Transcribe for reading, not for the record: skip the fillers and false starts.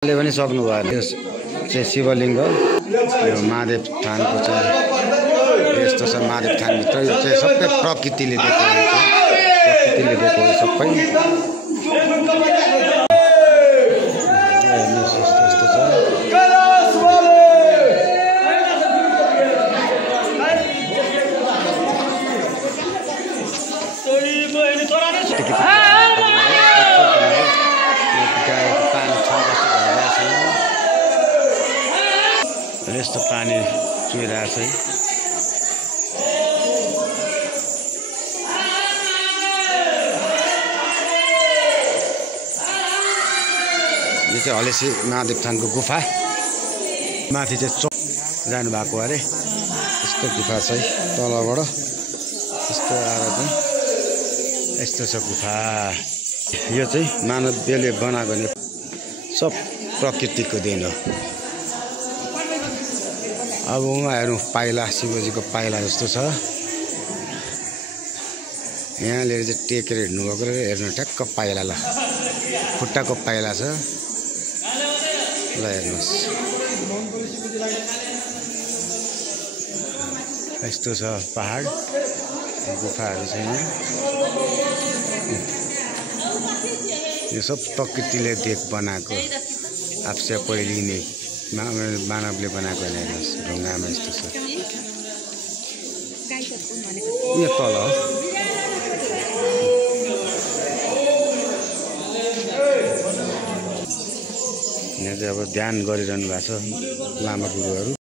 ले पनि सक्नु भएन। यो चाहिँ शिवलिङ्ग, यो महादेव थानको चाहिँ यस्तो छ। महादेव थानभित्र यो चाहिँ सबै प्रकृतिले दिएको हुन्छ, प्रकृतिले दिएको हो सबै। यस्तो छ। यस्तो पानी चुहिरहेको छ। यो चाहिँ हलेसी महादेव थानको गुफा। माथि चाहिँ जानुभएको अरे। यस्तो गुफा छ है तलबाट। यस्तो आएर चाहिँ यस्तो छ गुफा। यो चाहिँ मानवले बनाएको सब प्रकृतिको देन हो। अब उहाँ हेर्नु पाइला, शिवजीको पाइला जस्तो छ। यहाँले चाहिँ टेकेर हिँड्नु भएको हेर्नु ठ्याक्क पाइला, ल खुट्टाको पाइला छ। ल हेर्नुहोस् यस्तो छ पहाड, गुफाहरू छ यहाँ। यो सब प्रकृतिले बनाएको आफसे पहिले नै मानवले बनाएको होइन। हेर्नुहोस् ढुङ्गामा यस्तो छ। यो तल हो। यहाँ चाहिँ अब ध्यान गरिरहनु भएको छ लामा गुरुहरू।